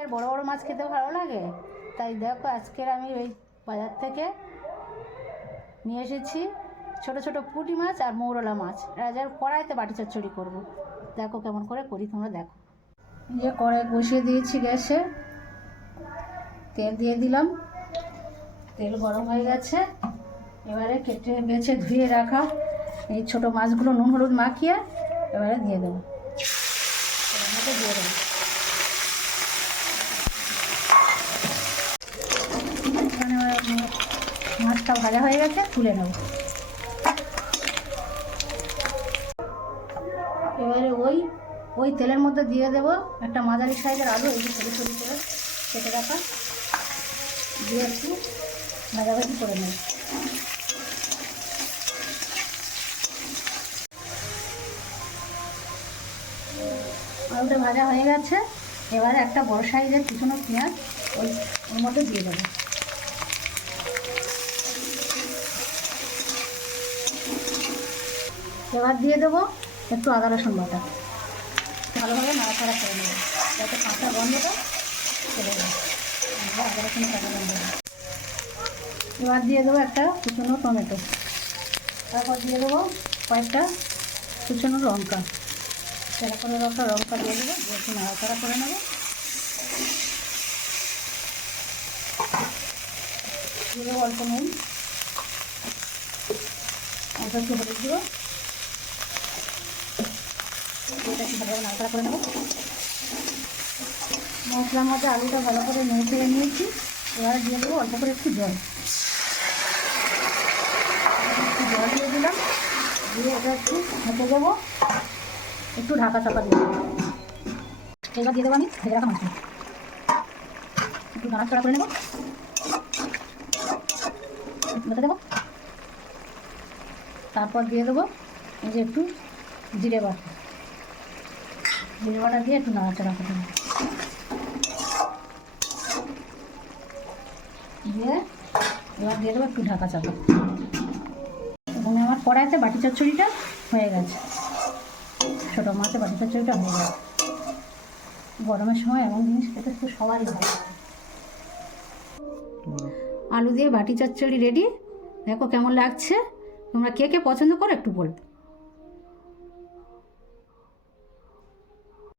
আর বড় বড় মাছ খেতে ভালো লাগে, তাই দেখো আজকের আমি ওই বাজার থেকে নিয়ে এসেছি ছোট ছোট পুঁটি মাছ আর মৌরলা মাছ। যার কড়াইতে বাটি চচ্চড়ি করবো, দেখো কেমন করে করি তোমরা দেখো। যে কড়াই বসিয়ে দিয়েছি গ্যাসে, তেল দিয়ে দিলাম, তেল গরম হয়ে গেছে। এবারে কেটে বেছে ধুয়ে রাখা এই ছোট মাছগুলো নুন হলুদ মাখিয়ে এবারে দিয়ে দেবো, দিয়ে দেবো। মাছটা ভাজা হয়ে গেছে, তুলে নেব। এবারে ওই তেলের মধ্যে দিয়ে দেবো একটা মাঝারি সাইজের আলু, এই যে ছোটো ছোটো করে কেটে রাখা, দিয়ে একটু ভাজাভাজি করে নেব। আলুটা ভাজা হয়ে গেছে, এবারে একটা বড় সাইজের কুচনো পেঁয়াজ ওর মধ্যে দিয়ে দেবো। এবার দিয়ে দেবো একটু আদা রসুন বাটা, ভালোভাবে নাড়াচাড়া করে নেব যাতে কাঁচা গন্ধটা চলে যায়। আদা রসুনের কাঁচা গন্ধ। এবার দিয়ে দেবো একটা কুচনো টমেটো, তারপর দিয়ে দেবো কয়েকটা কুচনো লঙ্কা, চেরা করে রাখা লঙ্কা দিয়ে দেবো, দিয়ে একটু নাড়াচাড়া করে নেব। দিয়ে দেবো অল্প নুন, অল্প একটু হলুদ দেবো, এটা একটু ভালোভাবে নাড়াচাড়া করে নেব। মশলার মধ্যে আলুটা ভালো করে নেড়ে ফেলে নিয়েছি, এবারে দিয়ে দেবো অল্প করে একটু জল, জল দিয়ে দিলাম, দিয়ে এটা একটু ঢেকে দেবো, একটু ঢাকা চাপা দিয়ে দেবো। এবার দিয়ে দেবো আমি ভেজে রাখা মাছটা, একটু নাড়াচাড়া করে নেব, মেখে দেবো। তারপর দিয়ে দেবো এই যে একটু জিরে বাটা, জিরে বাটা দিয়ে একটু নাড়াচাড়া করে দেবো, দিয়ে এবার দিয়ে দেবো একটু ঢাকা চাপা। এবং আমার কড়াইতে বাটি চচ্চড়িটা হয়ে গেছে, ছোটো মাছে বাটি চচ্চড়িটা হয়ে গেছে। গরমের সময় এমন জিনিস খেতে তো সবারই ভালো লাগে। আলু দিয়ে বাটি চচ্চড়ি রেডি, দেখো কেমন লাগছে। তোমরা কে কে পছন্দ করো একটু বলবে।